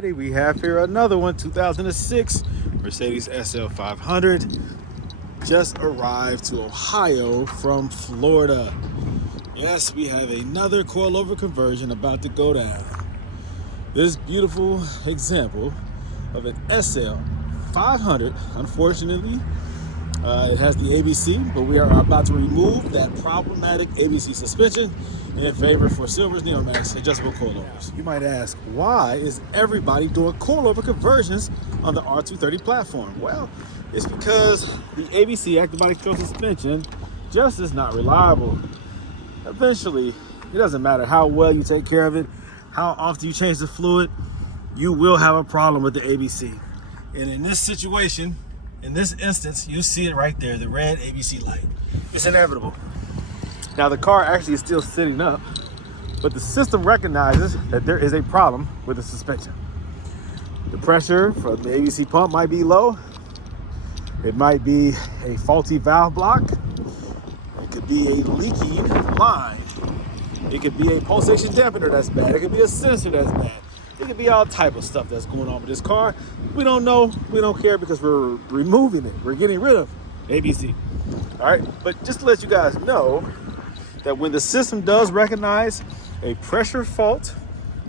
Alrighty, we have here another one, 2006 Mercedes SL500. Just arrived to Ohio from Florida. Yes, we have another coilover conversion about to go down. This beautiful example of an SL500, unfortunately, it has the ABC, but we are about to remove that problematic ABC suspension in favor for Silver's Neomax adjustable coilovers. You might ask, why is everybody doing coilover conversions on the R230 platform? Well, it's because the ABC, active body control suspension, just is not reliable. Eventually, it doesn't matter how well you take care of it, how often you change the fluid, you will have a problem with the ABC. And in this situation, in this instance, you see it right there, the red ABC light. It's inevitable. Now the car actually is still sitting up, but the system recognizes that there is a problem with the suspension. The pressure from the ABC pump might be low. It might be a faulty valve block. It could be a leaking line. It could be a pulsation dampener that's bad. It could be a sensor that's bad. It could be all type of stuff that's going on with this car. We don't know, we don't care, because we're removing it. We're getting rid of ABC. All right, but just to let you guys know that when the system does recognize a pressure fault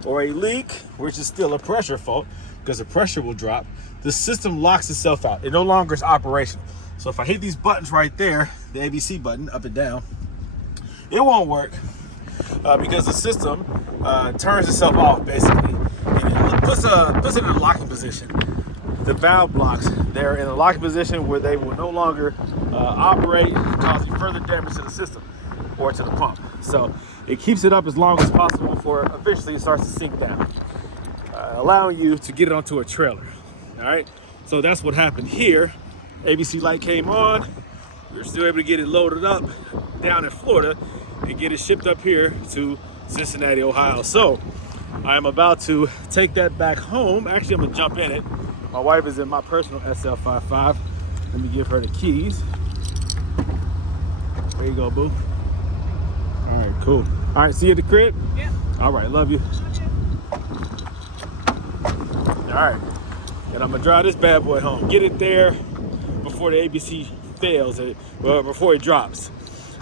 or a leak, which is still a pressure fault because the pressure will drop, the system locks itself out. It no longer is operational. So if I hit these buttons right there, the ABC button up and down, it won't work because the system turns itself off basically. And it puts it in a locking position. The valve blocks, they're in a locking position where they will no longer operate, causing further damage to the system or to the pump. So it keeps it up as long as possible before eventually it starts to sink down, allowing you to get it onto a trailer. All right, so that's what happened here. ABC light came on. We were still able to get it loaded up down in Florida and get it shipped up here to Cincinnati, Ohio. So I am about to take that back home. Actually, I'm gonna jump in it. My wife is in my personal SL55. Let me give her the keys. There you go, boo. All right, cool. All right, see you at the crib? Yeah. All right, love you. All right, and I'm gonna drive this bad boy home. Get it there before the ABC fails, well, before it drops.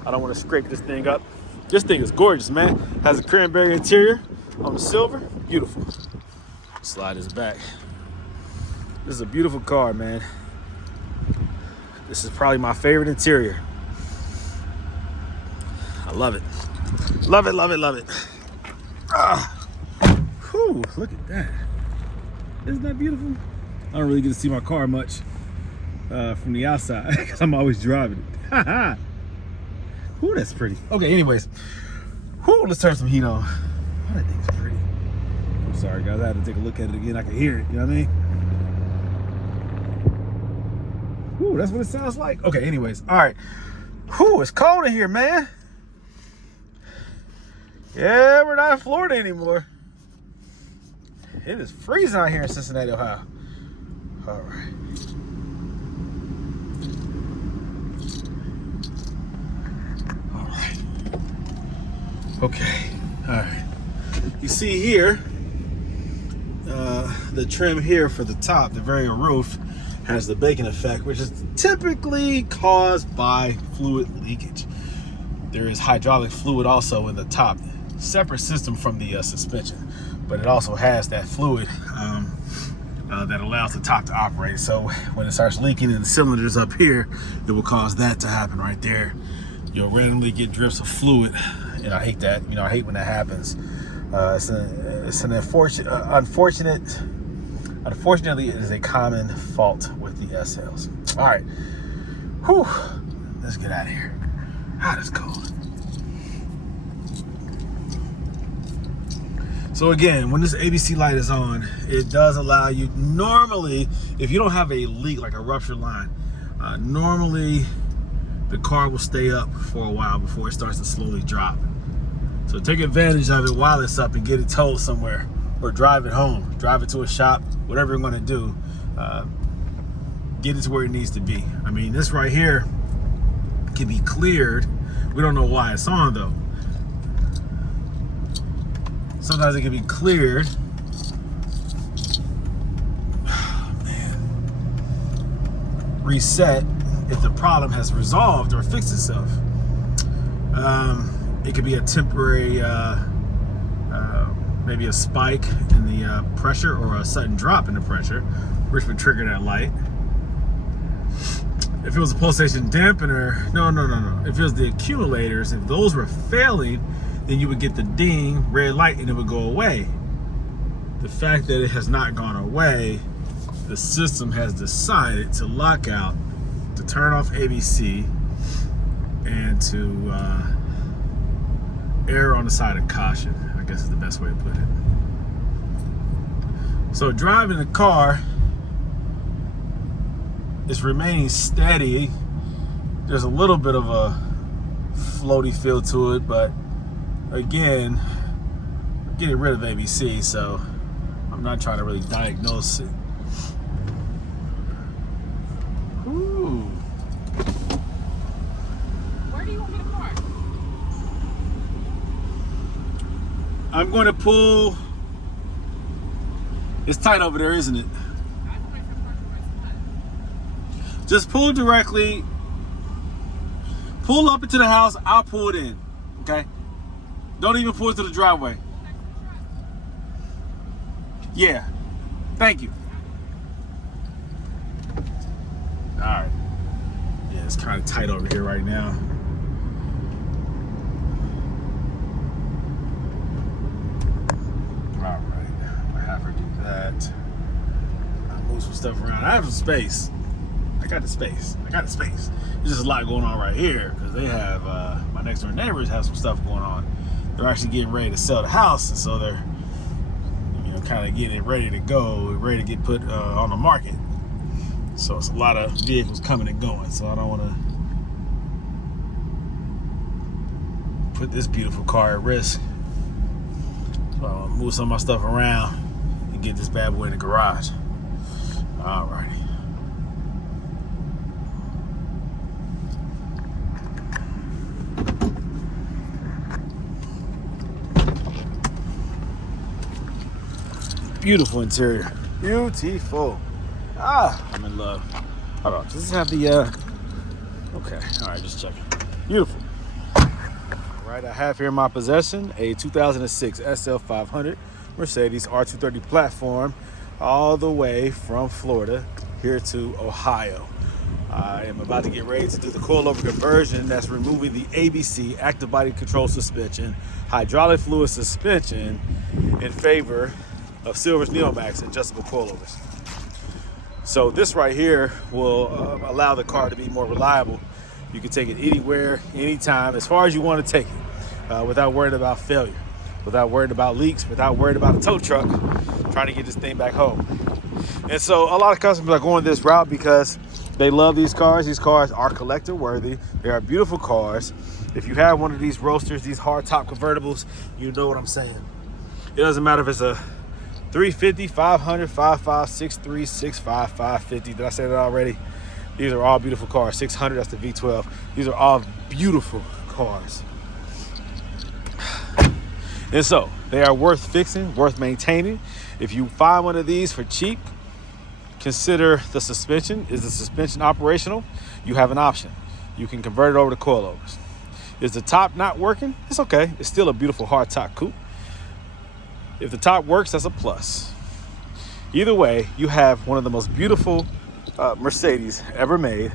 I don't wanna scrape this thing up. This thing is gorgeous, man. Has a cranberry interior on the silver, beautiful. Slide this back. This is a beautiful car, man. This is probably my favorite interior. I love it. Love it, love it, love it. Whew, look at that. Isn't that beautiful? I don't really get to see my car much from the outside because I'm always driving it. Whew, that's pretty. Okay, anyways. Whew, let's turn some heat on. Oh, that thing's pretty. I'm sorry, guys. I had to take a look at it again. I can hear it, you know what I mean? Whew, that's what it sounds like. Okay, anyways. All right. Whew, it's cold in here, man. Yeah, we're not in Florida anymore. It is freezing out here in Cincinnati, Ohio. All right. All right. Okay. All right. You see here, the trim here for the top, the very roof, has the baking effect, which is typically caused by fluid leakage. There is hydraulic fluid also in the top, separate system from the suspension, but it also has that fluid that allows the top to operate. So when it starts leaking in the cylinders up here, it will cause that to happen right there. You'll randomly get drips of fluid, and I hate that. You know, I hate when that happens. It's an unfortunately, it is a common fault with the SLs. All right, whew, let's get out of here. Ah, it's cold. So again, when this ABC light is on, it does allow you, normally, if you don't have a leak, like a ruptured line, normally the car will stay up for a while before it starts to slowly drop. So take advantage of it while it's up and get it towed somewhere, or drive it home, drive it to a shop, whatever you're gonna do, get it to where it needs to be. I mean, this right here can be cleared. We don't know why it's on though. Sometimes it can be cleared reset if the problem has resolved or fixed itself. It could be a temporary, maybe a spike in the pressure or a sudden drop in the pressure, which would trigger that light. If it was a pulsation dampener, no. If it was the accumulators, if those were failing, then you would get the ding, red light, and it would go away. The fact that it has not gone away, the system has decided to lock out, to turn off ABC, and to err on the side of caution, I guess is the best way to put it. So driving the car, it's remaining steady. There's a little bit of a floaty feel to it, but again, I'm getting rid of ABC, so I'm not trying to really diagnose it. Ooh. Where do you want me to park? I'm going to pull. It's tight over there, isn't it? Just pull directly. Pull up into the house. I'll pull it in. Okay? Don't even pull it to the driveway. Yeah. Thank you. All right. Yeah, it's kind of tight over here right now. All right. I have her do that. I'll move some stuff around. I have some space. I got the space. There's just a lot going on right here because they have, my next door neighbors have some stuff going on. They're actually getting ready to sell the house, and so they're, kind of getting it ready to go, ready to get put on the market. So it's a lot of vehicles coming and going. So I don't want to put this beautiful car at risk. So I'll move some of my stuff around and get this bad boy in the garage. Alrighty. Beautiful interior. Beautiful. I'm in love. Hold on. Does this have the, okay. All right, just checking. Beautiful. All right, I have here in my possession a 2006 SL500 Mercedes R230 platform all the way from Florida here to Ohio. I am about to get ready to do the coilover conversion. That's removing the ABC, active body control suspension, hydraulic fluid suspension in favor of Silver's Neomax adjustable coilovers. So this right here will allow the car to be more reliable. You can take it anywhere, anytime, as far as you want to take it, without worrying about failure, without worrying about leaks, without worrying about a tow truck trying to get this thing back home. And so a lot of customers are going this route because they love these cars. These cars are collector worthy. They are beautiful cars. If you have one of these roasters, these hard top convertibles, you know what I'm saying. It doesn't matter if it's a 350, 500, 55, 63, 65, 550. Did I say that already? These are all beautiful cars. 600, that's the V12. These are all beautiful cars. And so they are worth fixing, worth maintaining. If you find one of these for cheap, consider the suspension. Is the suspension operational? You have an option. You can convert it over to coilovers. Is the top not working? It's okay. It's still a beautiful hard top coupe. If the top works, that's a plus. Either way, you have one of the most beautiful Mercedes ever made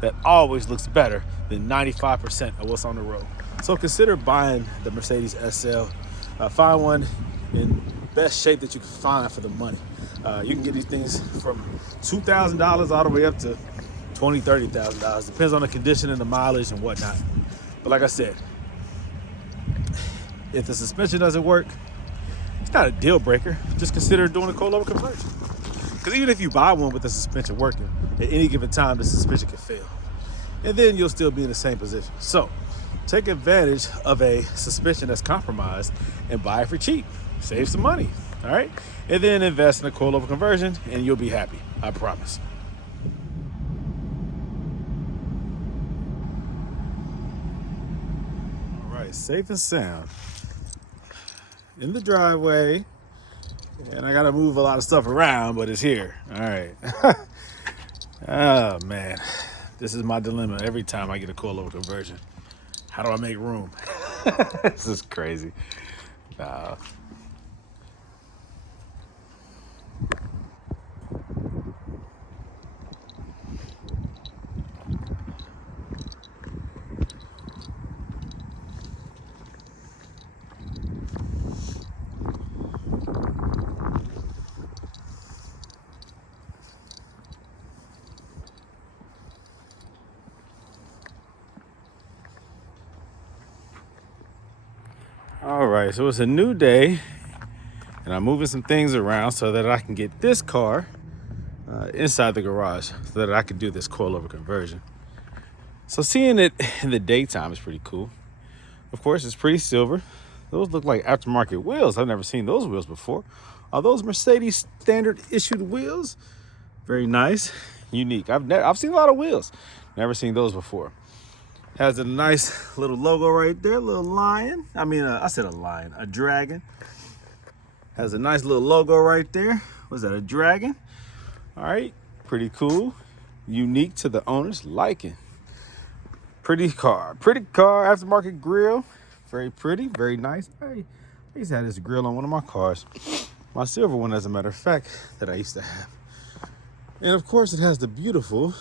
that always looks better than 95% of what's on the road. So consider buying the Mercedes SL. Find one in best shape that you can find for the money. You can get these things from $2,000 all the way up to $20,000, $30,000. Depends on the condition and the mileage and whatnot. But like I said, if the suspension doesn't work, it's not a deal breaker. Just consider doing a coilover conversion. Because even if you buy one with the suspension working, at any given time, the suspension can fail. And then you'll still be in the same position. So take advantage of a suspension that's compromised and buy it for cheap. Save some money, all right? And then invest in a coilover conversion and you'll be happy, I promise. All right, safe and sound in the driveway. And I gotta move a lot of stuff around, but it's here, all right. Oh man, this is my dilemma every time I get a coilover conversion. How do I make room? This is crazy. Nah. All right, so it's a new day, and I'm moving some things around so that I can get this car inside the garage so that I can do this coilover conversion. So seeing it in the daytime is pretty cool. Of course, it's pretty silver. Those look like aftermarket wheels. I've never seen those wheels before. Are those Mercedes standard issued wheels? Very nice, unique. I've seen a lot of wheels. Never seen those before. Has a nice little logo right there, little lion. I said a lion, a dragon. Has a nice little logo right there. Was that a dragon? All right, pretty cool. Unique to the owner's liking. Pretty car, aftermarket grill. Very pretty, very nice. I used to have this grill on one of my cars. My silver one, as a matter of fact, that I used to have. And of course, it has the beautiful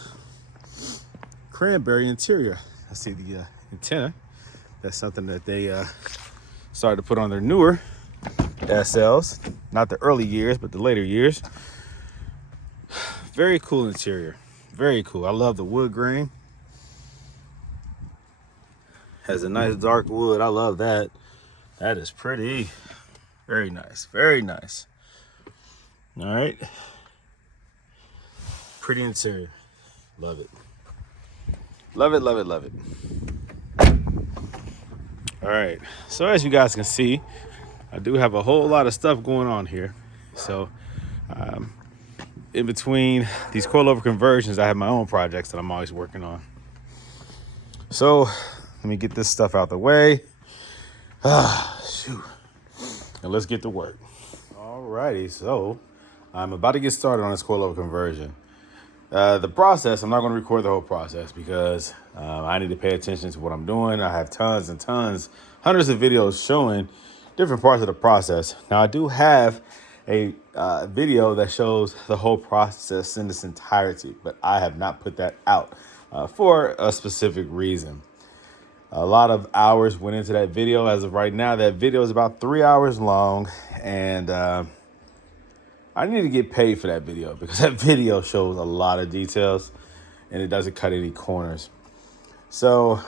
cranberry interior. I see the antenna. That's something that they started to put on their newer SLs. Not the early years, but the later years. Very cool interior. Very cool. I love the wood grain. Has a nice dark wood. I love that. That is pretty. Very nice. Very nice. All right. Pretty interior. Love it. Love it, love it, love it. All right. So as you guys can see, I do have a whole lot of stuff going on here. So in between these coilover conversions, I have my own projects that I'm always working on. So let me get this stuff out the way. Shoot. And let's get to work. All righty. So I'm about to get started on this coilover conversion. The process, I'm not going to record the whole process because I need to pay attention to what I'm doing. I have tons and tons, hundreds of videos showing different parts of the process. Now, I do have a video that shows the whole process in its entirety, but I have not put that out for a specific reason. A lot of hours went into that video. As of right now, that video is about 3 hours long, and I need to get paid for that video because that video shows a lot of details and it doesn't cut any corners. So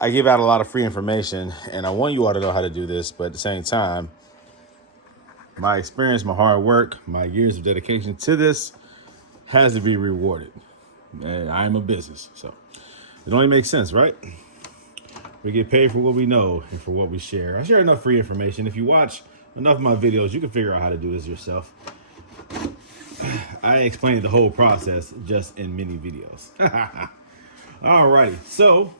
I give out a lot of free information and I want you all to know how to do this, but at the same time, my experience, my hard work, my years of dedication to this has to be rewarded. And I am a business, so it only makes sense, right? We get paid for what we know and for what we share. I share enough free information. If you watch enough of my videos, you can figure out how to do this yourself. I explained the whole process just in many videos. Alrighty, so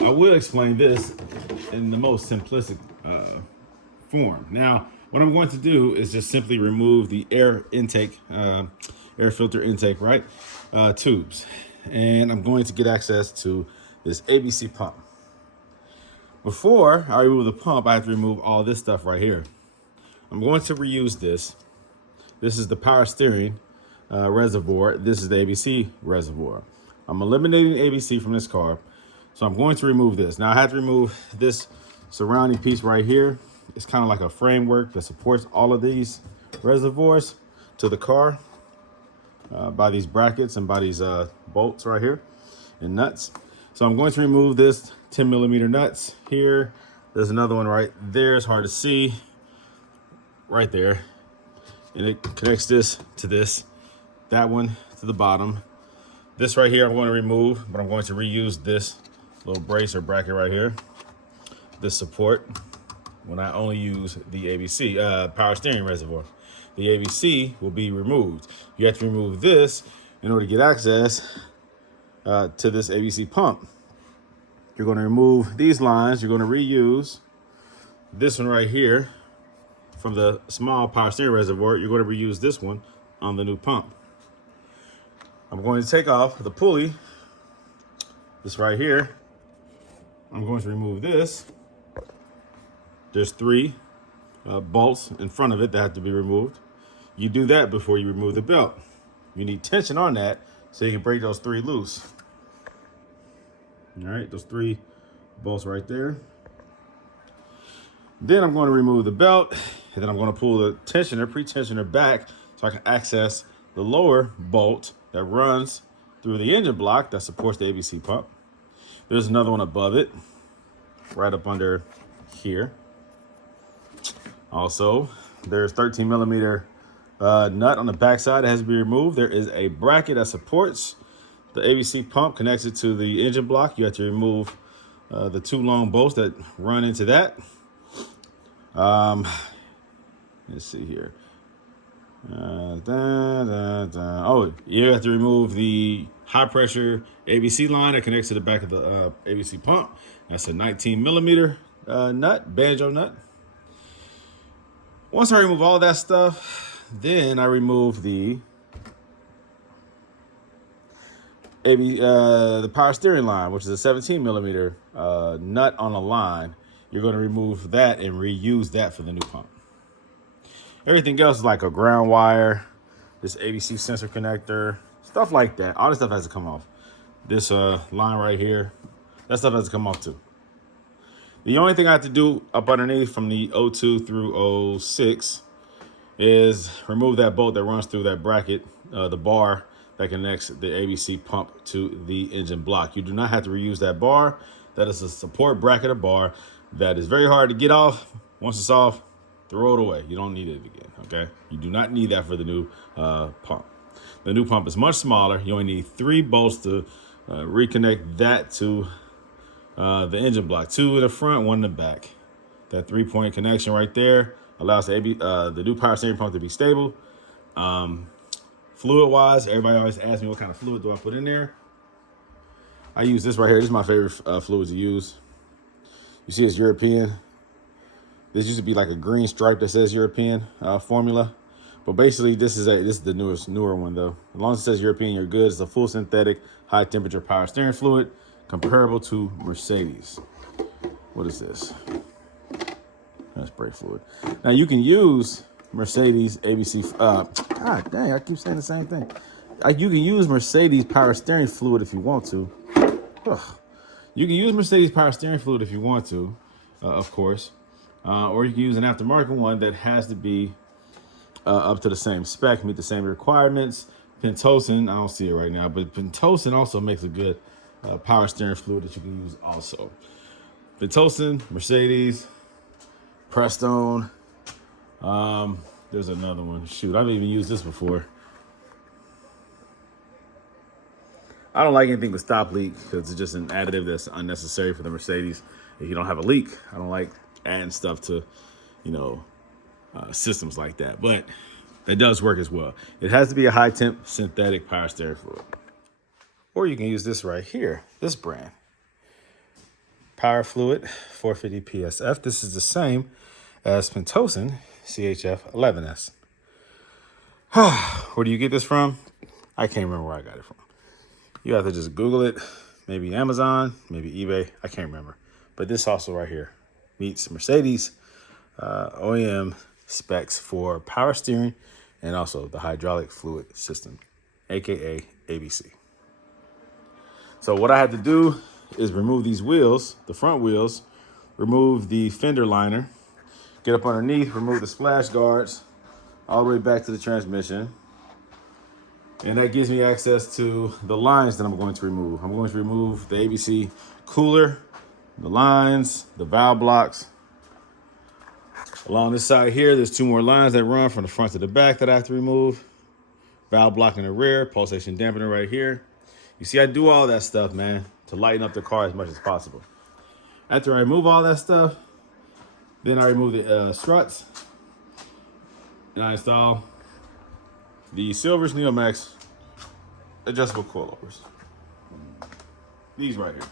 I will explain this in the most simplistic form. Now, what I'm going to do is just simply remove the air intake, air filter intake, right? Tubes. And I'm going to get access to this ABC pump. Before I remove the pump, I have to remove all this stuff right here. I'm going to reuse this. This is the power steering reservoir. This is the ABC reservoir. I'm eliminating ABC from this car. So I'm going to remove this. Now I have to remove this surrounding piece right here. It's kind of like a framework that supports all of these reservoirs to the car by these brackets and by these bolts right here and nuts. So I'm going to remove this 10 millimeter nuts here. There's another one right there. It's hard to see right there. And it connects this to this, that one to the bottom. This right here I'm going to remove, but I'm going to reuse this little brace or bracket right here, this support, when I only use the ABC power steering reservoir. The ABC will be removed. You have to remove this in order to get access to this ABC pump. You're going to remove these lines. You're going to reuse this one right here from the small power steering reservoir. You're going to reuse this one on the new pump. I'm going to take off the pulley, this right here. I'm going to remove this. There's 3 bolts in front of it that have to be removed. You do that before you remove the belt. You need tension on that so you can break those 3 loose. All right, those 3 bolts right there. Then I'm going to remove the belt, and then I'm going to pull the tensioner, pre-tensioner back so I can access the lower bolt that runs through the engine block that supports the ABC pump. There's another one above it, right up under here. Also, there's 13 millimeter nut on the backside that has to be removed. There is a bracket that supports the ABC pump connected to the engine block. You have to remove the 2 long bolts that run into that. Let's see here. Oh, you have to remove the high pressure ABC line that connects to the back of the ABC pump. That's a 19 millimeter nut, banjo nut. Once I remove all that stuff, then I remove the power steering line, which is a 17 millimeter nut on a line. You're going to remove that and reuse that for the new pump. Everything else is like a ground wire, this ABC sensor connector, stuff like that. All this stuff has to come off. This line right here, that stuff has to come off too. The only thing I have to do up underneath from the 02 through 06 is remove that bolt that runs through that bracket, the bar that connects the ABC pump to the engine block. You do not have to reuse that bar. That is a support bracket or bar that is very hard to get off. Once it's off, throw it away. You don't need it again, okay? You do not need that for the new pump. The new pump is much smaller. You only need 3 bolts to reconnect that to the engine block. 2 in the front, 1 in the back. That 3-point connection right there allows the new power steering pump to be stable. Fluid-wise, everybody always asks me what kind of fluid do I put in there. I use this right here. This is my favorite fluid to use. You see it's European. This used to be like a green stripe that says European formula. But basically, this is the newer one, though. As long as it says European, you're good. It's a full synthetic, high-temperature power steering fluid, comparable to Mercedes. What is this? That's brake fluid. Now, you can use Mercedes ABC. God dang, I keep saying the same thing. You can use Mercedes power steering fluid if you want to. Ugh. You can use Mercedes power steering fluid if you want to, of course. Or you can use an aftermarket one that has to be up to the same spec, meet the same requirements. Pentosan, I don't see it right now, but Pentosan also makes a good power steering fluid that you can use also. Pentosan, Mercedes, Prestone. There's another one. Shoot, I've even used this before. I don't like anything with stop leak because it's just an additive that's unnecessary for the Mercedes. If you don't have a leak, I don't like adding stuff to, systems like that. But it does work as well. It has to be a high temp synthetic power steering fluid. Or you can use this right here, this brand. Power Fluid 450 PSF. This is the same as Pentosan CHF 11S. Where do you get this from? I can't remember where I got it from. You have to just Google it. Maybe Amazon, maybe eBay. I can't remember. But this also right here meets Mercedes OEM specs for power steering and also the hydraulic fluid system, aka ABC. So what I had to do is remove these wheels, the front wheels, remove the fender liner, get up underneath, remove the splash guards, all the way back to the transmission. And that gives me access to the lines that I'm going to remove. I'm going to remove the ABC cooler, the lines, the valve blocks. Along this side here, there's 2 more lines that run from the front to the back that I have to remove. Valve block in the rear, pulsation dampener right here. You see, I do all that stuff, man, to lighten up the car as much as possible. After I remove all that stuff, then I remove the struts, and I install the Silver's Neomax adjustable coilovers. These right here.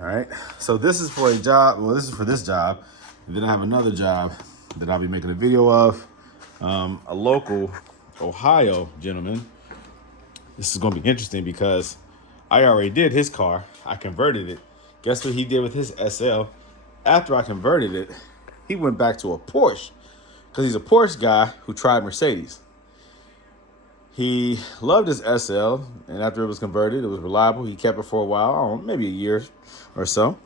All right, so this is for a job. Well, this is for this job. And then I have another job that I'll be making a video of. A local Ohio gentleman. This is going to be interesting because I already did his car. I converted it. Guess what he did with his SL? After I converted it, he went back to a Porsche because he's a Porsche guy who tried Mercedes. He loved his SL, and after it was converted, it was reliable. He kept it for a while, maybe a year or so.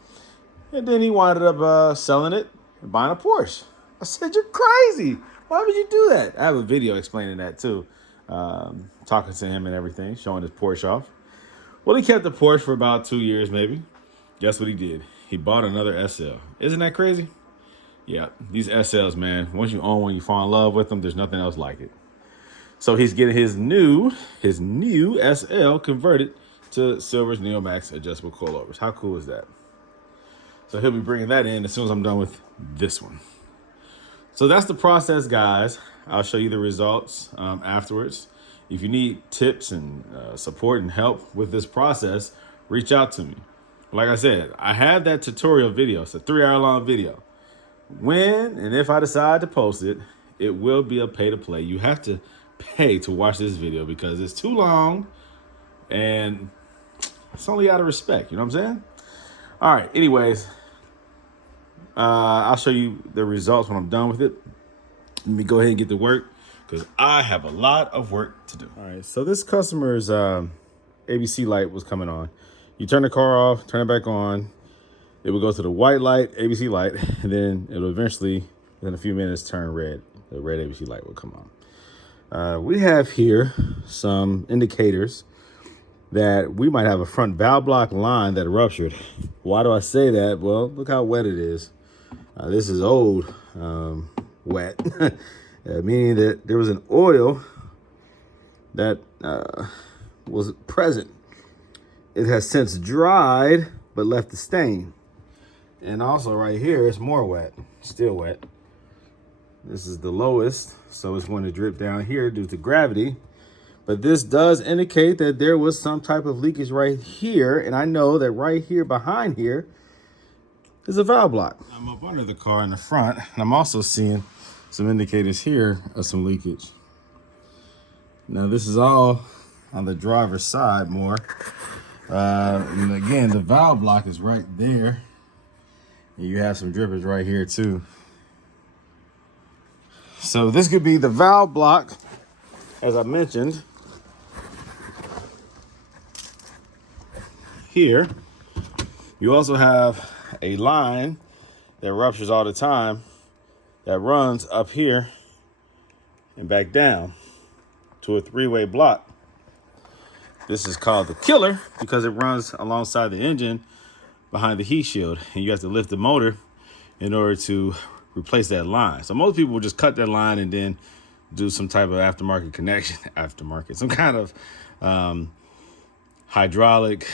And then he wound up selling it and buying a Porsche. I said, "You're crazy. Why would you do that?" I have a video explaining that too, talking to him and everything, showing his Porsche off. Well, he kept the Porsche for about 2 years, maybe. Guess what he did? He bought another SL. Isn't that crazy? Yeah, these SLs, man, once you own one, you fall in love with them, there's nothing else like it. So he's getting his new SL converted to Silver's Neomax adjustable coilovers. How cool is that? So he'll be bringing that in as soon as I'm done with this one. So that's the process, guys. I'll show you the results afterwards. If you need tips and support and help with this process, reach out to me. Like I said, I have that tutorial video. It's a 3-hour long video. When and if I decide to post it, it will be a pay to play. You have to pay to watch this video because it's too long and it's only out of respect. You know what I'm saying? All right. Anyways, I'll show you the results when I'm done with it. Let me go ahead and get to work because I have a lot of work to do. All right. So this customer's ABC light was coming on. You turn the car off, turn it back on. It will go to the white light, ABC light, and then it'll eventually, within a few minutes, turn red. The red ABC light will come on. We have here some indicators that we might have a front valve block line that ruptured. Why do I say that? Well, look how wet it is. This is old wet, meaning that there was an oil that was present. It has since dried, but left the stain. And also right here, it's more wet, still wet. This is the lowest, so it's going to drip down here due to gravity. But this does indicate that there was some type of leakage right here. And I know that right here behind here is a valve block. I'm up under the car in the front, and I'm also seeing some indicators here of some leakage. Now this is all on the driver's side more. And again, the valve block is right there. And you have some drippage right here too. So this could be the valve block, as I mentioned. Here, you also have a line that ruptures all the time that runs up here and back down to a 3-way block. This is called the killer because it runs alongside the engine behind the heat shield, and you have to lift the motor in order to replace that line. So most people will just cut that line and then do some type of aftermarket connection, some kind of hydraulic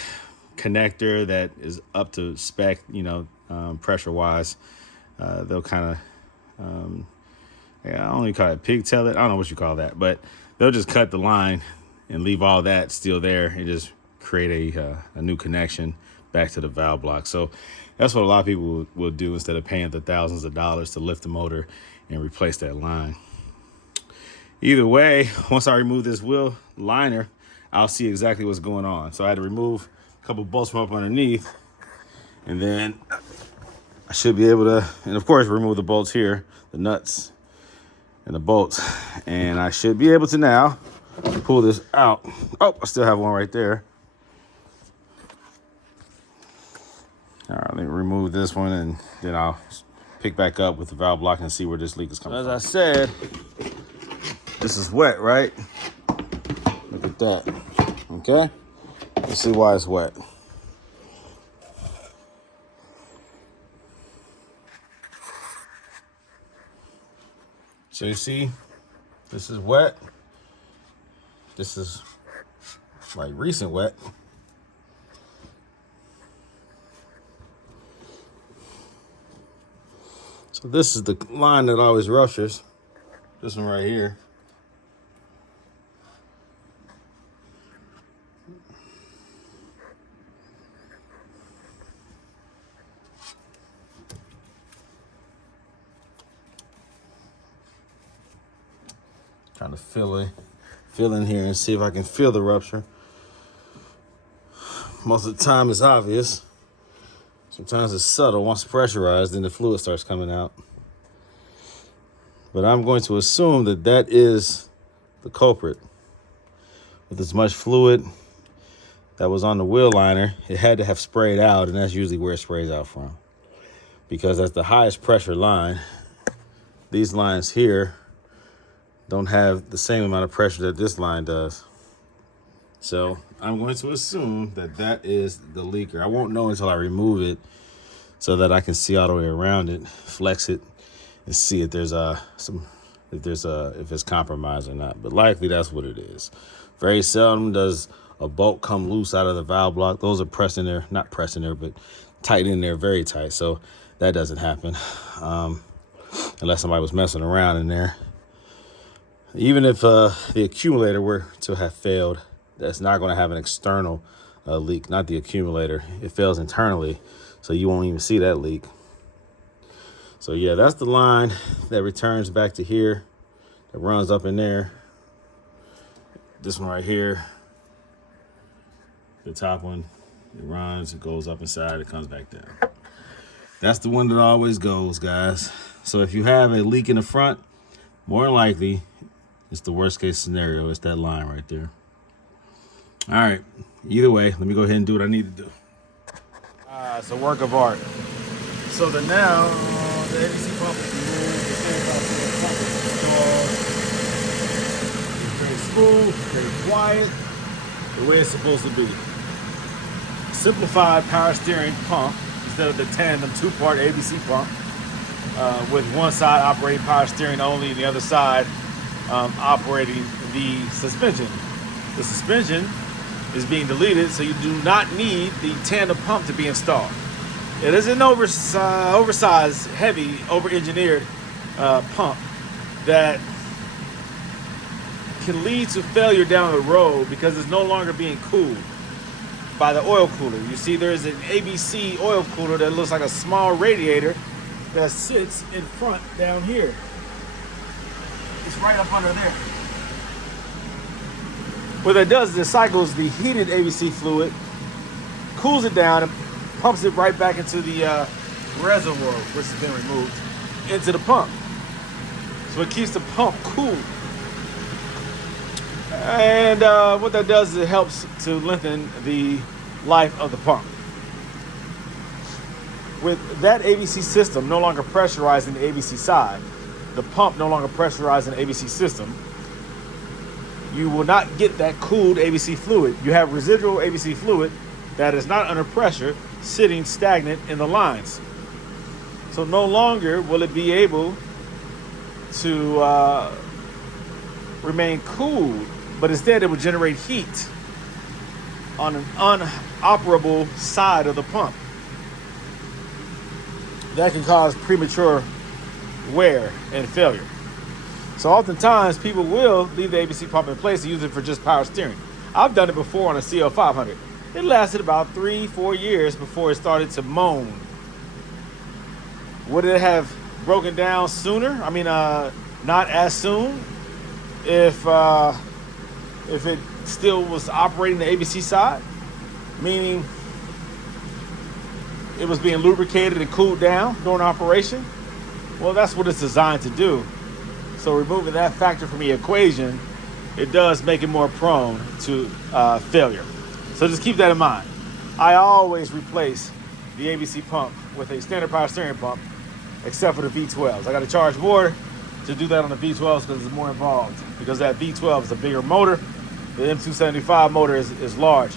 connector that is up to spec, pressure wise. They'll kind of, I don't even call it pigtail it. I don't know what you call that, but they'll just cut the line and leave all that still there and just create a new connection back to the valve block. So that's what a lot of people will do instead of paying the thousands of dollars to lift the motor and replace that line. Either way, once I remove this wheel liner, I'll see exactly what's going on. So I had to remove a couple bolts from up underneath, and then I should be able to, and of course, remove the bolts here, the nuts and the bolts, and I should be able to now pull this out. Oh, I still have one right there. All right, let me remove this one, and then I'll pick back up with the valve block and see where this leak is coming from. As I said, this is wet, right? Look at that. Okay? Let's see why it's wet. So you see, this is wet. This is like recent wet. So this is the line that always ruptures. This one right here. Trying to feel in here and see if I can feel the rupture. Most of the time it's obvious. Sometimes it's subtle. Once pressurized, then the fluid starts coming out. But I'm going to assume that that is the culprit. With as much fluid that was on the wheel liner, it had to have sprayed out, and that's usually where it sprays out from. Because that's the highest pressure line. These lines here don't have the same amount of pressure that this line does. So I'm going to assume that that is the leaker. I won't know until I remove it so that I can see all the way around it, flex it, and see if there's if it's compromised or not. But likely that's what it is. Very seldom does a bolt come loose out of the valve block. Those are pressed in there, not pressed in there, but tight in there, very tight. So that doesn't happen unless somebody was messing around in there. Even if the accumulator were to have failed, that's not going to have an external leak, not the accumulator. It fails internally, so you won't even see that leak. So yeah, that's the line that returns back to here, that runs up in there. This one right here, the top one, it runs, it goes up inside, it comes back down. That's the one that always goes, guys. So if you have a leak in the front, more likely it's the worst case scenario. It's that line right there. All right, either way, let me go ahead and do what I need to do. It's a work of art. So now the ABC pump is removed, the same pump is installed. It's very smooth, very quiet, the way it's supposed to be. Simplified power steering pump instead of the tandem two-part ABC pump with one side operating power steering only and the other side operating the suspension. The suspension is being deleted, so you do not need the tandem pump to be installed. It is an oversized, heavy, over-engineered pump that can lead to failure down the road because it's no longer being cooled by the oil cooler. You see, there's an ABC oil cooler that looks like a small radiator that sits in front down here. It's right up under there. What that does is it cycles the heated ABC fluid, cools it down, and pumps it right back into the reservoir, which has been removed, into the pump. So it keeps the pump cool. And what that does is it helps to lengthen the life of the pump. With that ABC system no longer pressurizing the ABC side, the pump no longer pressurizing the ABC system, you will not get that cooled ABC fluid. You have residual ABC fluid that is not under pressure sitting stagnant in the lines. So no longer will it be able to remain cooled, but instead it will generate heat on an unoperable side of the pump. That can cause premature wear and failure. So oftentimes people will leave the ABC pump in place and use it for just power steering. I've done it before on a CL500. It lasted about 3-4 years before it started to moan. Would it have broken down sooner? I mean, not as soon if it still was operating the ABC side, meaning it was being lubricated and cooled down during operation. Well, that's what it's designed to do. So removing that factor from the equation, it does make it more prone to failure. So just keep that in mind. I always replace the ABC pump with a standard power steering pump, except for the V12s. I got to charge more to do that on the V12s because it's more involved. Because that V12 is a bigger motor. The M275 motor is large.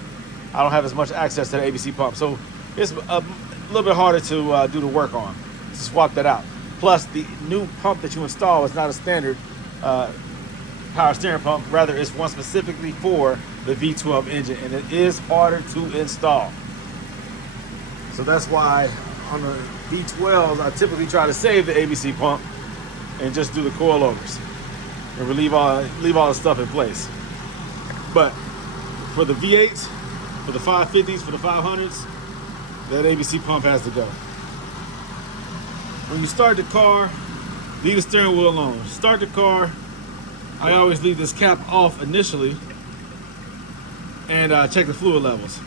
I don't have as much access to the ABC pump. So it's a little bit harder to do the work on, to swap that out. Plus, the new pump that you install is not a standard power steering pump. Rather, it's one specifically for the V12 engine, and it is harder to install. So that's why on the V12s, I typically try to save the ABC pump and just do the coilovers and leave all the stuff in place. But for the V8s, for the 550s, for the 500s, that ABC pump has to go. When you start the car, leave the steering wheel alone. Start the car, I always leave this cap off initially and check the fluid levels.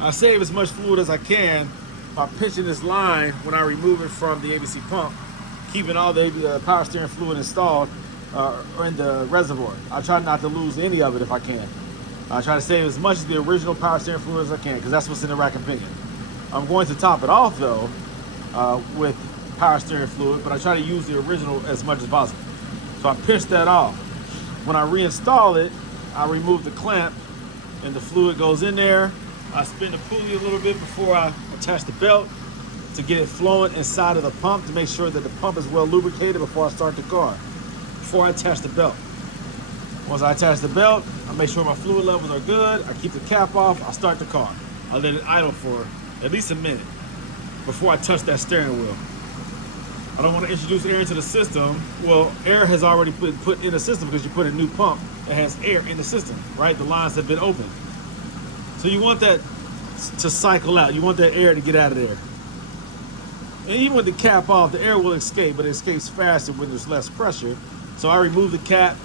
I save as much fluid as I can by pinching this line when I remove it from the ABC pump, keeping all the power steering fluid installed in the reservoir. I try not to lose any of it if I can. I try to save as much of the original power steering fluid as I can because that's what's in the rack and pinion. I'm going to top it off though with power steering fluid, but I try to use the original as much as possible. So I pinch that off. When I reinstall it, I remove the clamp and the fluid goes in there. I spin the pulley a little bit before I attach the belt to get it flowing inside of the pump to make sure that the pump is well lubricated before I start the car, before I attach the belt. Once I attach the belt, I make sure my fluid levels are good. I keep the cap off, I start the car. I let it idle for at least a minute before I touch that steering wheel. I don't want to introduce air into the system. Well, air has already been put in the system because you put a new pump that has air in the system, right? The lines have been opened. So you want that to cycle out. You want that air to get out of there. And even with the cap off, the air will escape, but it escapes faster when there's less pressure. So I remove the cap,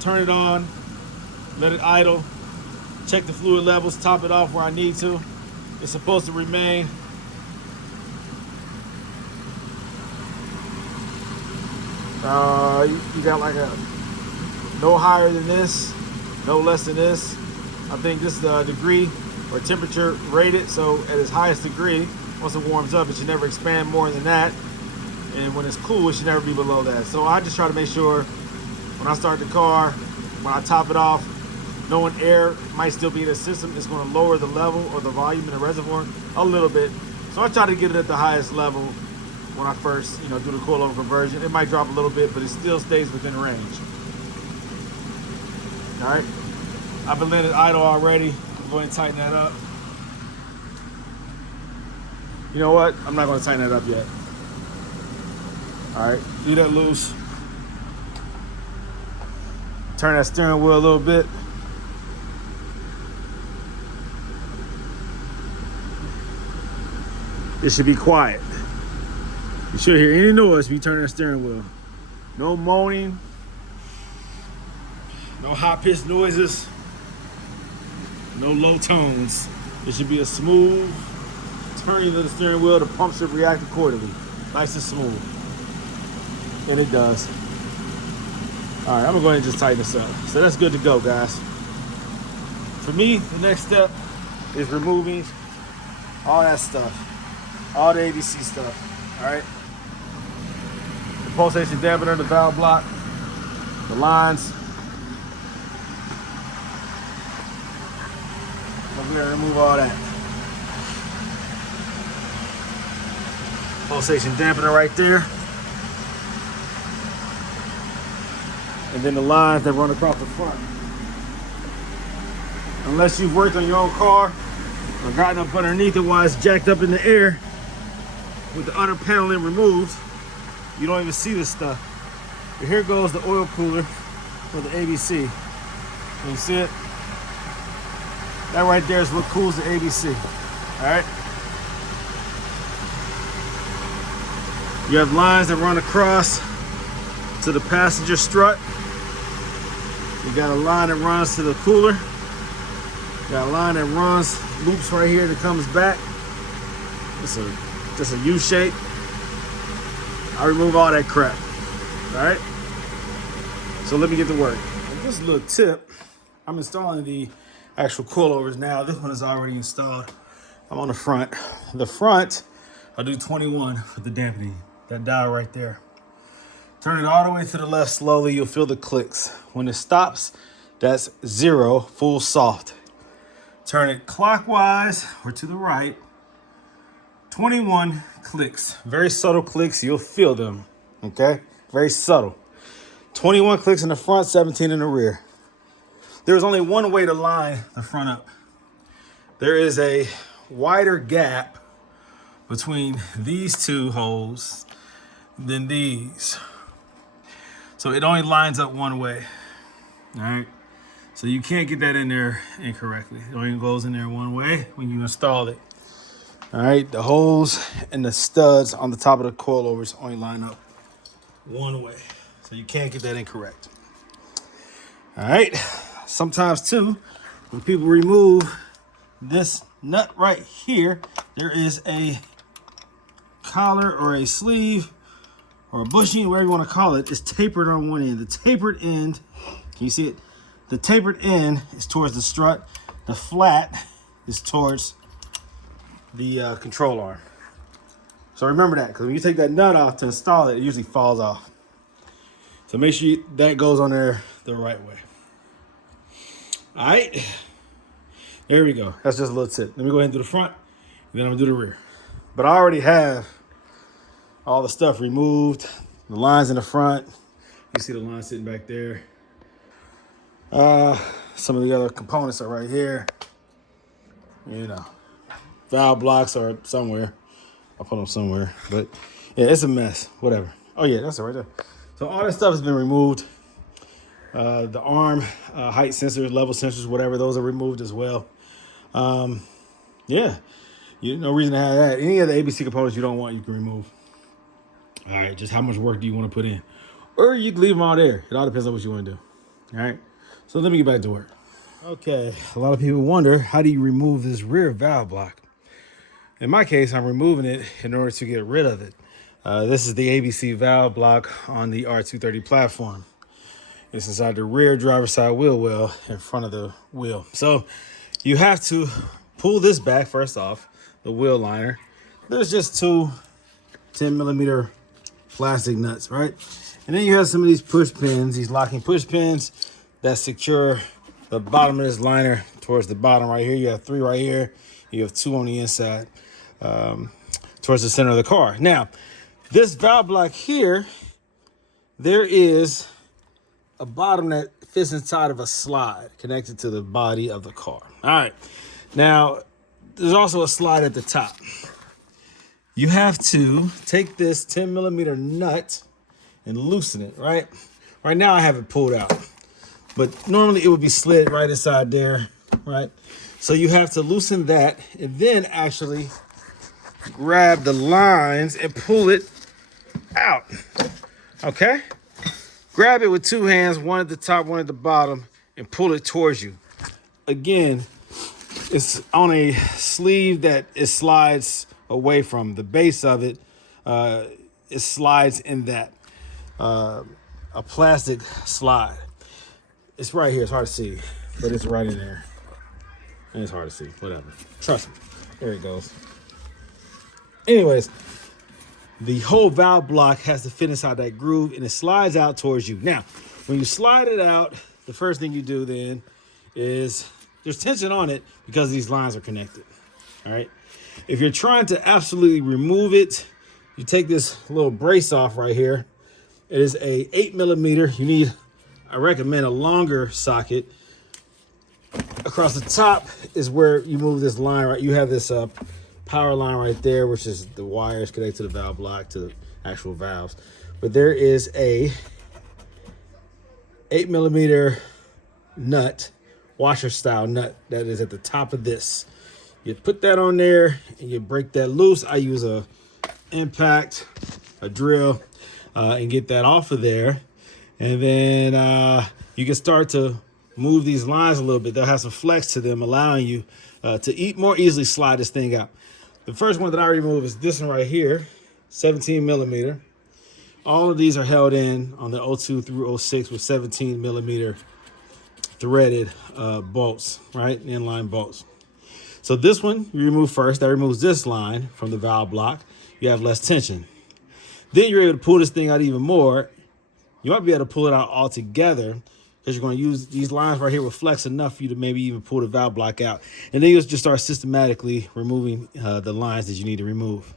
turn it on, let it idle, check the fluid levels, top it off where I need to. It's supposed to remain you got like a no higher than this, no less than this. I think this is the degree or temperature rated, so at its highest degree, once it warms up, it should never expand more than that. And when it's cool, it should never be below that. So I just try to make sure when I start the car, when I top it off, knowing air might still be in the system, it's going to lower the level or the volume in the reservoir a little bit. So I try to get it at the highest level when I first, do the coilover conversion. It might drop a little bit, but it still stays within range. All right, I've been letting it idle already. I'm going to tighten that up. You know what? I'm not going to tighten that up yet. All right, leave that loose. Turn that steering wheel a little bit. It should be quiet. You shouldn't hear any noise when you turn that steering wheel. No moaning, no high-pitched noises, no low tones. It should be a smooth turning of the steering wheel. The pump should react accordingly. Nice and smooth. And it does. All right, I'm gonna go ahead and just tighten this up. So that's good to go, guys. For me, the next step is removing all that stuff, all the ABC stuff, all right? The pulsation dampener, the valve block, the lines. I'm gonna remove all that. Pulsation dampener right there. And then the lines that run across the front. Unless you've worked on your own car or gotten up underneath it while it's jacked up in the air with the under paneling removed, you don't even see this stuff. But here goes the oil cooler for the ABC. Can you see it? That right there is what cools the ABC. All right? You have lines that run across to the passenger strut. You got a line that runs to the cooler. You got a line that runs, loops right here that comes back. It's just a U shape. I remove all that crap. All right? So let me get to work. And just a little tip. I'm installing the actual coilovers now. This one is already installed. I'm on the front. The front, I'll do 21 for the dampening. That dial right there. Turn it all the way to the left slowly. You'll feel the clicks. When it stops, that's 0, full soft. Turn it clockwise or to the right. 21 clicks. Very subtle clicks. You'll feel them. Okay? Very subtle. 21 clicks in the front, 17 in the rear. There's only one way to line the front up. There is a wider gap between these two holes than these. So it only lines up one way. All right? So you can't get that in there incorrectly. It only goes in there one way when you install it. All right? The holes and the studs on the top of the coilovers only line up one way. So you can't get that incorrect. All right. Sometimes too, when people remove this nut right here, there is a collar or a sleeve or a bushing, whatever you want to call it, is tapered on one end. The tapered end, can you see it? The tapered end is towards the strut. The flat is towards the control arm. So remember that, because when you take that nut off to install it, it usually falls off. So make sure that goes on there the right way. All right, there we go. That's just a little tip. Let me go ahead and do the front, and then I'm gonna do the rear. But I already have all the stuff removed. The lines in the front. You see the line sitting back there. Some of the other components are right here. You know, valve blocks are somewhere. I'll put them somewhere. But yeah, it's a mess. Whatever. Oh yeah, that's it right there. So all that stuff has been removed. The arm height sensors, level sensors, whatever, those are removed as well. Yeah, no reason to have that. Any of the ABC components you don't want, you can remove. All right, just how much work do you want to put in? Or you can leave them all there. It all depends on what you want to do. All right, so let me get back to work. Okay, a lot of people wonder, how do you remove this rear valve block? In my case, I'm removing it in order to get rid of it. This is the ABC valve block on the R230 platform. It's inside the rear driver's side wheel well in front of the wheel. So you have to pull this back first off, the wheel liner. There's just two 10mm plastic nuts, right? And then you have some of these push pins, these locking push pins that secure the bottom of this liner towards the bottom right here. You have 3 right here. You have 2 on the inside towards the center of the car. Now, this valve block here, there is a bottom that fits inside of a slide connected to the body of the car. All right. Now, there's also a slide at the top. You have to take this 10mm nut and loosen it, right? Right now I have it pulled out, but normally it would be slid right inside there, right? So you have to loosen that and then actually grab the lines and pull it out, okay? Grab it with 2 hands, one at the top, one at the bottom, and pull it towards you. Again, it's on a sleeve that it slides away from. The base of it, it slides in that. A plastic slide. It's right here. It's hard to see, but it's right in there. And it's hard to see. Whatever. Trust me. There it goes. Anyways, the whole valve block has to fit inside that groove, and it slides out towards you. Now, when you slide it out, the first thing you do then is, there's tension on it because these lines are connected. All right. If you're trying to absolutely remove it, you take this little brace off right here. It is a 8mm. You need, I recommend, a longer socket. Across the top is where you move this line, right? You have this power line right there, which is the wires connected to the valve block to the actual valves. But there is a 8mm nut, washer style nut, that is at the top of this. You put that on there and you break that loose. I use a impact, a drill, and get that off of there. And then you can start to move these lines a little bit. They'll have some flex to them, allowing you to more easily slide this thing out. The first one that I remove is this one right here, 17mm. All of these are held in on the 02 through 06 with 17mm threaded bolts, right? Inline bolts. So this one you remove first. That removes this line from the valve block. You have less tension. Then you're able to pull this thing out even more. You might be able to pull it out all together because you're going to use these lines right here with flex enough for you to maybe even pull the valve block out. And then you'll just start systematically removing the lines that you need to remove.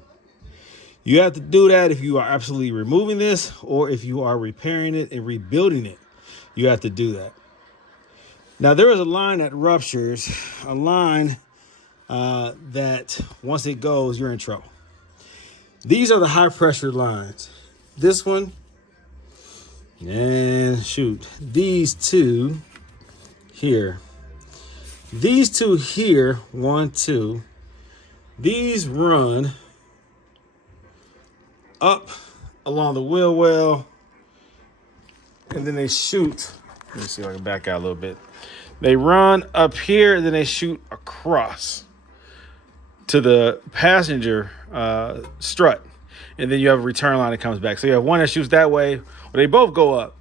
You have to do that if you are absolutely removing this, or if you are repairing it and rebuilding it, you have to do that. Now, there is a line that ruptures, a line that once it goes, you're in trouble. These are the high pressure lines. This one, and shoot, these two here. These two here, 1, 2, these run up along the wheel well, and then they shoot Let me see if I can back out a little bit. They run up here and then they shoot across to the passenger strut. And then you have a return line that comes back. So you have one that shoots that way, or they both go up.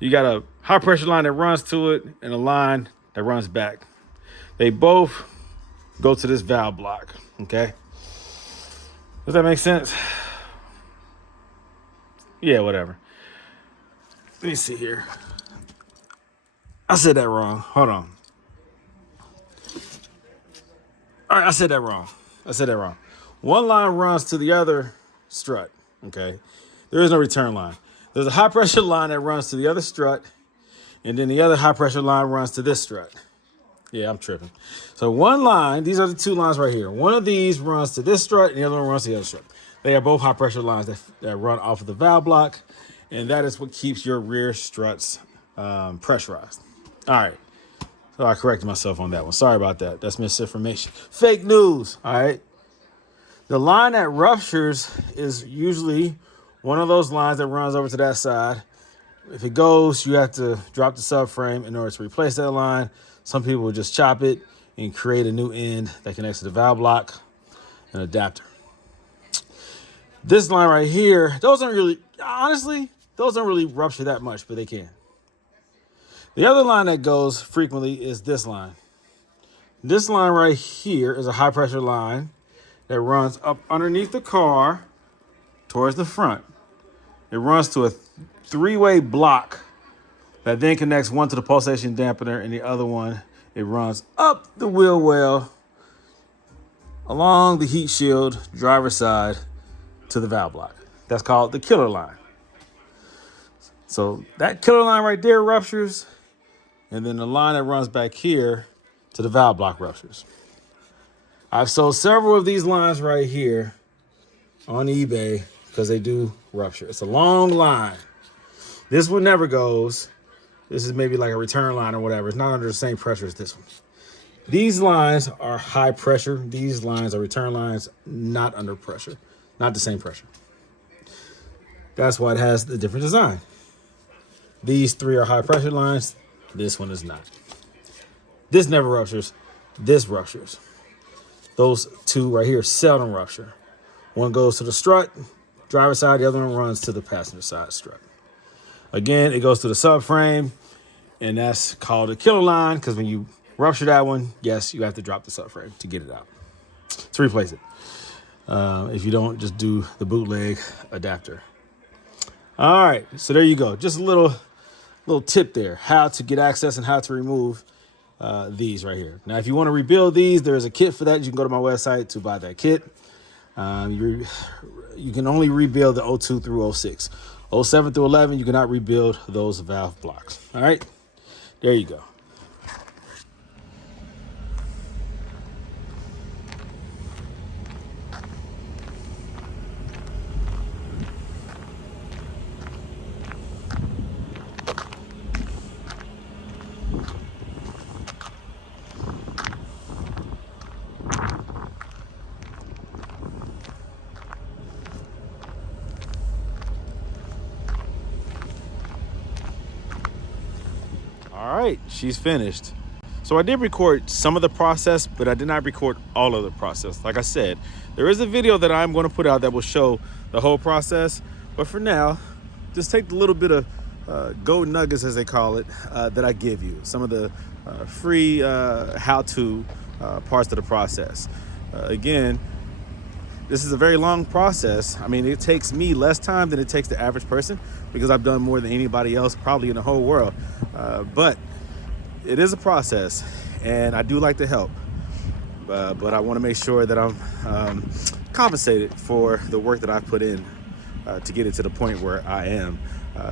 You got a high pressure line that runs to it and a line that runs back. They both go to this valve block, okay? Does that make sense? Yeah, whatever. Let me see here. I said that wrong. Hold on. All right, I said that wrong. One line runs to the other strut, okay? There is no return line. There's a high pressure line that runs to the other strut, and then the other high pressure line runs to this strut. Yeah, I'm tripping. So one line, these are the two lines right here. One of these runs to this strut, and the other one runs to the other strut. They are both high pressure lines that run off of the valve block, and that is what keeps your rear struts pressurized. All right. So I corrected myself on that one. Sorry about that. That's misinformation. Fake news. All right. The line that ruptures is usually one of those lines that runs over to that side. If it goes, you have to drop the subframe in order to replace that line. Some people will just chop it and create a new end that connects to the valve block and adapter. This line right here, those don't really rupture that much, but they can. The other line that goes frequently is this line. This line right here is a high pressure line that runs up underneath the car towards the front. It runs to a three-way block that then connects one to the pulsation dampener, and the other one, it runs up the wheel well along the heat shield driver's side to the valve block. That's called the killer line. So that killer line right there ruptures, and then the line that runs back here to the valve block ruptures. I've sold several of these lines right here on eBay because they do rupture. It's a long line. This one never goes. This is maybe like a return line or whatever. It's not under the same pressure as this one. These lines are high pressure. These lines are return lines, not under pressure, not the same pressure. That's why it has the different design. These three are high pressure lines. This one is not. This never ruptures. This ruptures. Those two right here seldom rupture. One goes to the strut, driver's side. The other one runs to the passenger side strut. Again, it goes to the subframe, and that's called a killer line because when you rupture that one, yes, you have to drop the subframe to get it out, to replace it. If you don't just do the bootleg adapter. All right, so there you go. Just a little tip there, how to get access and how to remove these right here. Now, if you want to rebuild these, there is a kit for that. You can go to my website to buy that kit. You can only rebuild the 02 through 06. 07 through 11, you cannot rebuild those valve blocks. All right, there you go. All right, she's finished. So I did record some of the process, but I did not record all of the process. Like I said, there is a video that I'm going to put out that will show the whole process. But for now, just take the little bit of gold nuggets, as they call it, that I give you. Some of the free how-to parts of the process. Again, this is a very long process. I mean, it takes me less time than it takes the average person because I've done more than anybody else probably in the whole world. But it is a process, and I do like to help. But I want to make sure that I'm compensated for the work that I've put in to get it to the point where I am.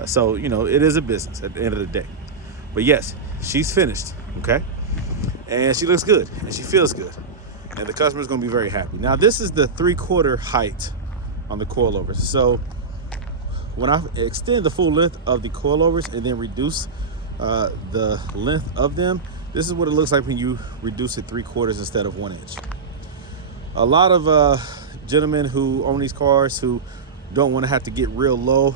So, you know, it is a business at the end of the day. But yes, she's finished, okay? And she looks good, and she feels good. And the customer's gonna be very happy. Now, this is the 3/4 height on the coilovers. So when I extend the full length of the coilovers and then reduce the length of them, this is what it looks like when you reduce it 3/4 instead of 1 inch. A lot of gentlemen who own these cars who don't want to have to get real low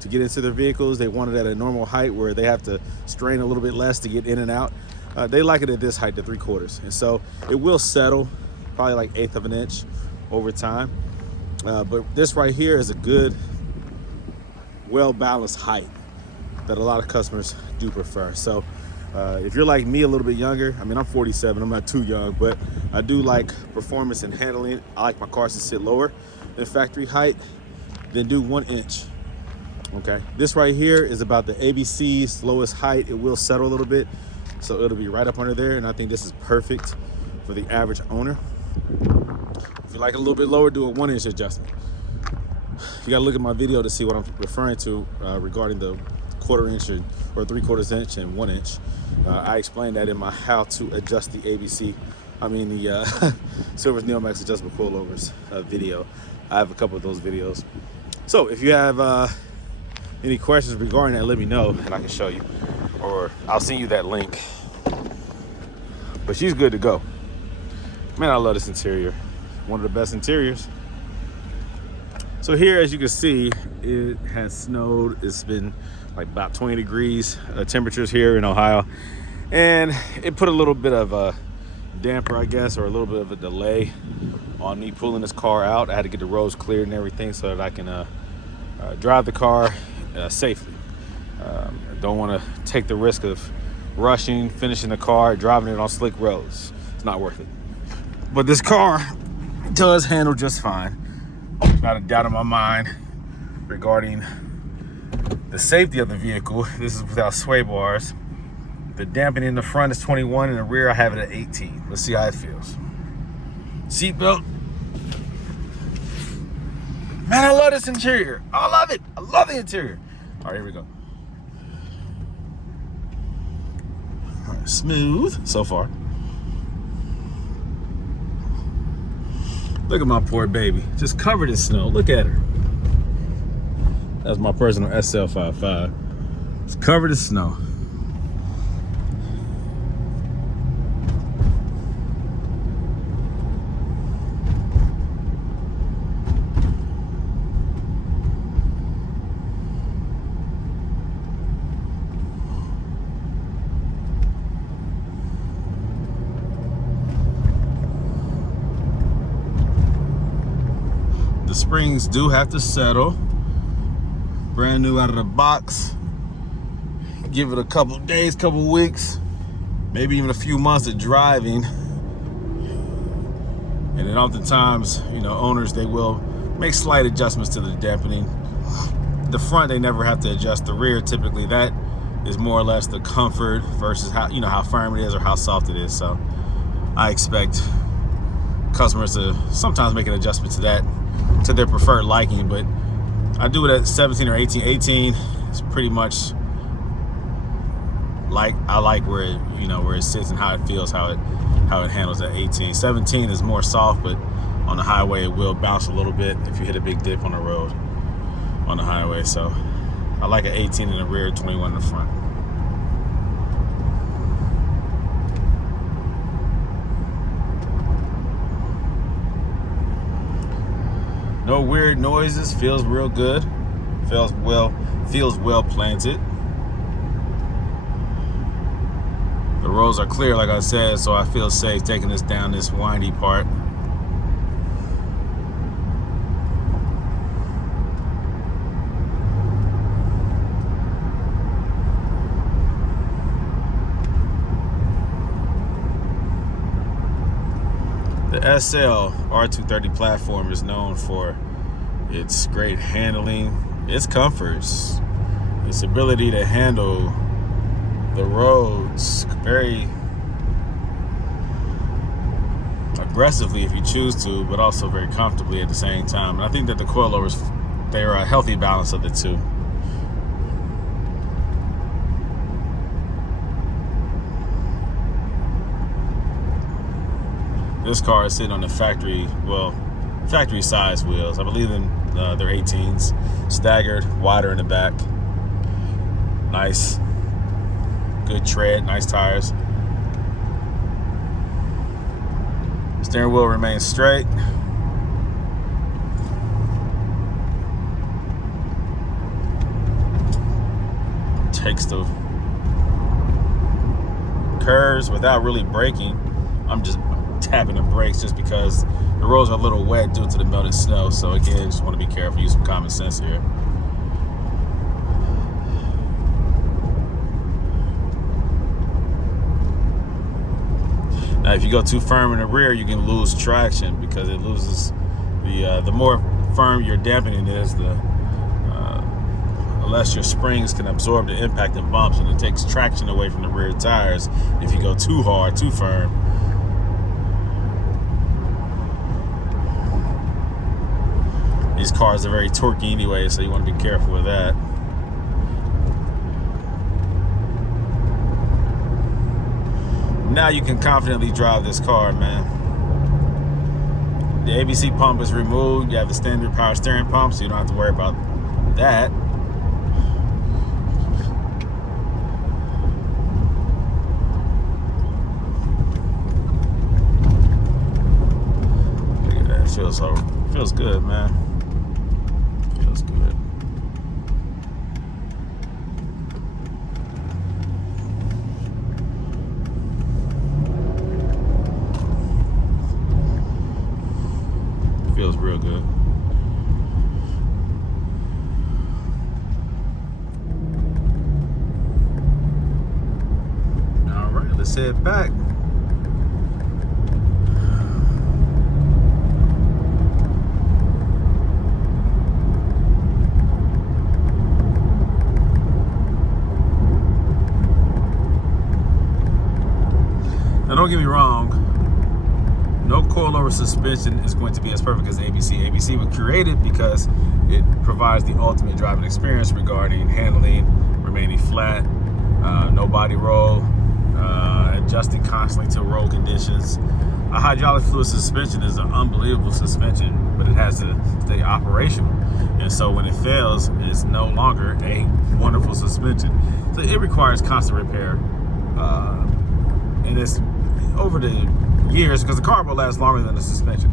to get into their vehicles. They want it at a normal height where they have to strain a little bit less to get in and out. They like it at this height, the 3/4. And so it will settle probably like 1/8 of an inch over time. But this right here is a good, well-balanced height that a lot of customers do prefer. So if you're like me, a little bit younger, I mean, I'm 47, I'm not too young, but I do like performance and handling. I like my cars to sit lower than factory height, then do 1 inch. Okay, this right here is about the ABC's lowest height. It will settle a little bit, so it'll be right up under there, and I think this is perfect for the average owner. If you like it a little bit lower, do a 1 inch adjustment. You gotta look at my video to see what I'm referring to regarding the 1/4 inch or 3/4 inch and 1 inch. I explained that in my how to adjust the ABC. I mean the Silver's Neomax adjustable coilovers video. I have a couple of those videos. So if you have any questions regarding that, let me know and I can show you, or I'll send you that link. But she's good to go. Man, I love this interior. One of the best interiors. So here, as you can see, it has snowed. It's been like about 20 degrees temperatures here in Ohio. And it put a little bit of a damper, I guess, or a little bit of a delay on me pulling this car out. I had to get the roads cleared and everything so that I can drive the car safely. I don't want to take the risk of rushing, finishing the car, driving it on slick roads. It's not worth it. But this car does handle just fine. Not a doubt in my mind regarding the safety of the vehicle. This is without sway bars. The dampening in the front is 21, in the rear I have it at 18. Let's see how it feels. Seatbelt. Man, I love this interior. I love it. I love the interior. All right, here we go. All right, smooth so far. Look at my poor baby, just covered in snow. Look at her. That's my personal SL500. It's covered in snow. The springs do have to settle. Brand new out of the box. Give it a couple of days, couple of weeks, maybe even a few months of driving. And then oftentimes, you know, owners, they will make slight adjustments to the dampening. The front, they never have to adjust. The rear, typically, that is more or less the comfort versus how, you know, how firm it is or how soft it is. So I expect customers to sometimes make an adjustment to that, to their preferred liking, but I do it at 17 or 18. 18 is pretty much like, I like where it, you know, where it sits and how it feels, how it handles at 18. 17 is more soft, but on the highway it will bounce a little bit if you hit a big dip on the road on the highway. So I like an 18 in the rear, 21 in the front. No weird noises, feels real good. Feels well planted. The roads are clear, like I said, so I feel safe taking this down this windy part. The SL R230 platform is known for its great handling, its comforts, its ability to handle the roads very aggressively if you choose to, but also very comfortably at the same time. And I think that the coilovers, they are a healthy balance of the two. This car is sitting on the factory size wheels. I believe they're 18s, staggered, wider in the back. Nice, good tread, nice tires. Steering wheel remains straight. takes the curves without really braking. I'm just tapping the brakes just because the roads are a little wet due to the melted snow. So again, just want to be careful, use some common sense here. Now, if you go too firm in the rear, you can lose traction because it loses the more firm your dampening is, the less your springs can absorb the impact and bumps, and it takes traction away from the rear tires if you go too hard, too firm. These cars are very torquey anyway, so you want to be careful with that. Now you can confidently drive this car, man. The ABC pump is removed. You have the standard power steering pump, so you don't have to worry about that. Look at that. Feels good, man. Feels good. Feels real good. All right, let's head back. Now, don't get me wrong. No coilover suspension is going to be as perfect as ABC. ABC was created because it provides the ultimate driving experience regarding handling, remaining flat, no body roll, adjusting constantly to road conditions. A hydraulic fluid suspension is an unbelievable suspension, but it has to stay operational. And so when it fails, it's no longer a wonderful suspension. So it requires constant repair. And it's over the years, because the car will last longer than the suspension,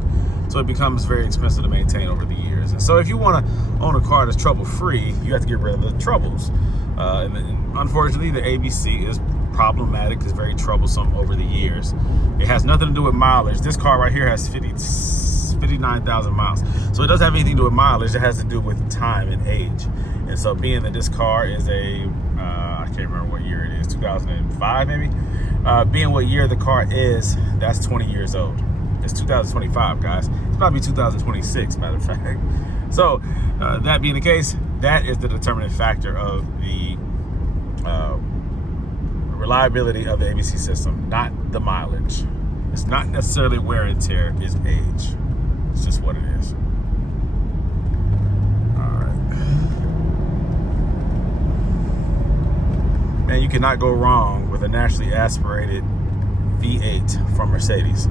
so it becomes very expensive to maintain over the years. And so if you want to own a car that's trouble-free, you have to get rid of the troubles. And unfortunately, the ABC is problematic, it's very troublesome over the years. It has nothing to do with mileage. This car right here has 59,000 miles, so it doesn't have anything to do with mileage. It has to do with time and age. And so being that this car is I can't remember what year it is, 2005 maybe, being what year the car is, that's 20 years old. It's 2025, guys. It's probably 2026, matter of fact. So that being the case, that is the determining factor of the reliability of the ABC system, not the mileage. It's not necessarily wear and tear, it's age. It's just what it is. And you cannot go wrong with a naturally aspirated V8 from Mercedes.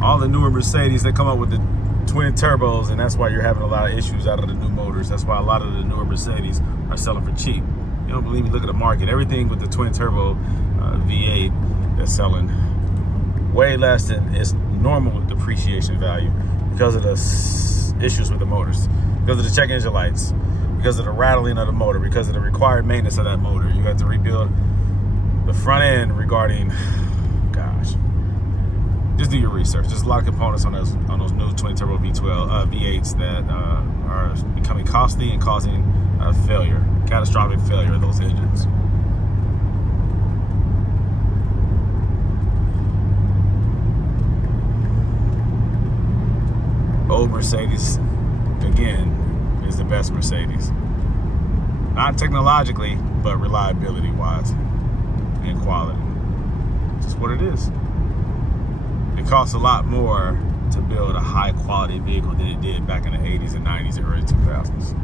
All the newer Mercedes, they come up with the twin turbos, and that's why you're having a lot of issues out of the new motors. That's why a lot of the newer Mercedes are selling for cheap. You don't believe me? Look at the market. Everything with the twin turbo V8 that's selling way less than its normal depreciation value because of the issues with the motors, because of the check engine lights, because of the rattling of the motor, because of the required maintenance of that motor. You have to rebuild the front end regarding, gosh, just do your research. There's a lot of components on those new twin turbo V8s that are becoming costly and causing failure, catastrophic failure of those engines. Old Mercedes, again, is the best Mercedes. Not technologically, but reliability wise and quality. Just what it is. It costs a lot more to build a high quality vehicle than it did back in the 80s and 90s and early 2000s.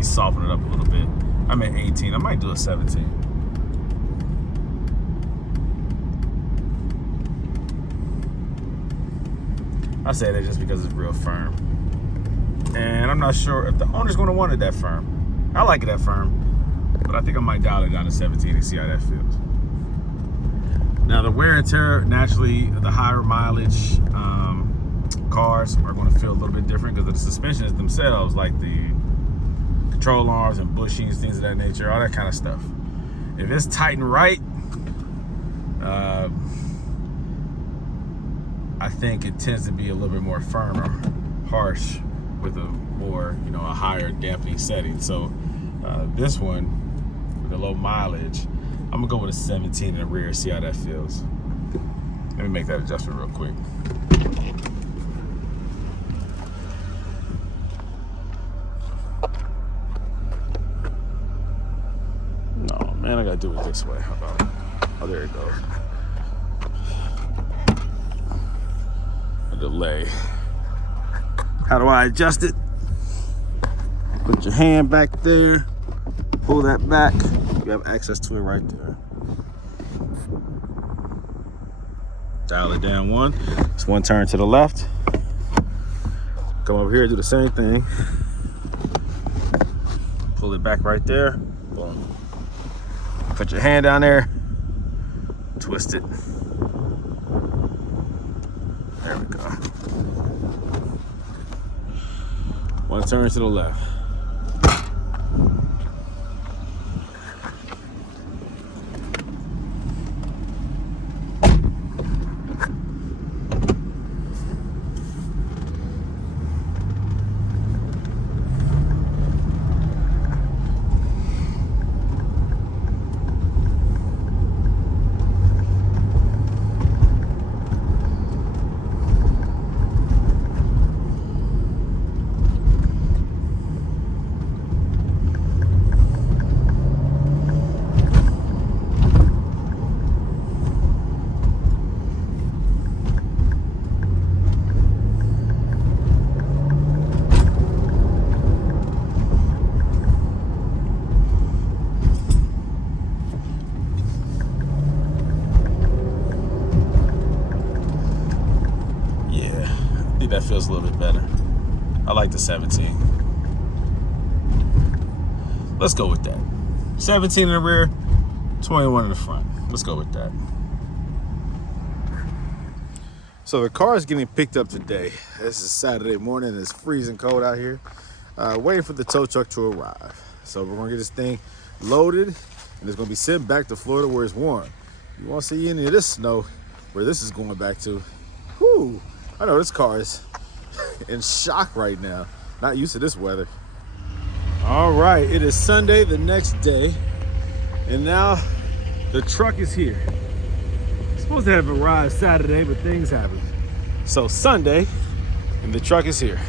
Soften it up a little bit. I'm at 18. I might do a 17. I say that just because it's real firm. And I'm not sure if the owner's going to want it that firm. I like it that firm, but I think I might dial it down to 17 and see how that feels. Now the wear and tear, naturally, the higher mileage cars are going to feel a little bit different because of the suspensions themselves, like the control arms and bushings, things of that nature, all that kind of stuff. If it's tightened right, I think it tends to be a little bit more firm or harsh with a more, a higher dampening setting. So this one, with the low mileage, I'm gonna go with a 17 in the rear, see how that feels. Let me make that adjustment real quick. No, man, I gotta do it this way. How about it? Oh, there it goes. A delay. How do I adjust it? Put your hand back there. Pull that back. You have access to it right there. Dial it down one. It's one turn to the left. Come over here, do the same thing. Pull it back right there. Boom. Put your hand down there. Twist it. There we go. One turn to the left. That feels a little bit better. I like the 17. Let's go with that. 17 in the rear, 21 in the front. Let's go with that. So the car is getting picked up today. This is Saturday morning. It's freezing cold out here. Waiting for the tow truck to arrive. So we're gonna get this thing loaded and it's gonna be sent back to Florida where it's warm. You won't see any of this snow where this is going back to. Whew. I know this car is in shock right now. Not used to this weather. All right, it is Sunday, the next day, and now the truck is here. It's supposed to have arrived Saturday, but things happened. So Sunday, and the truck is here.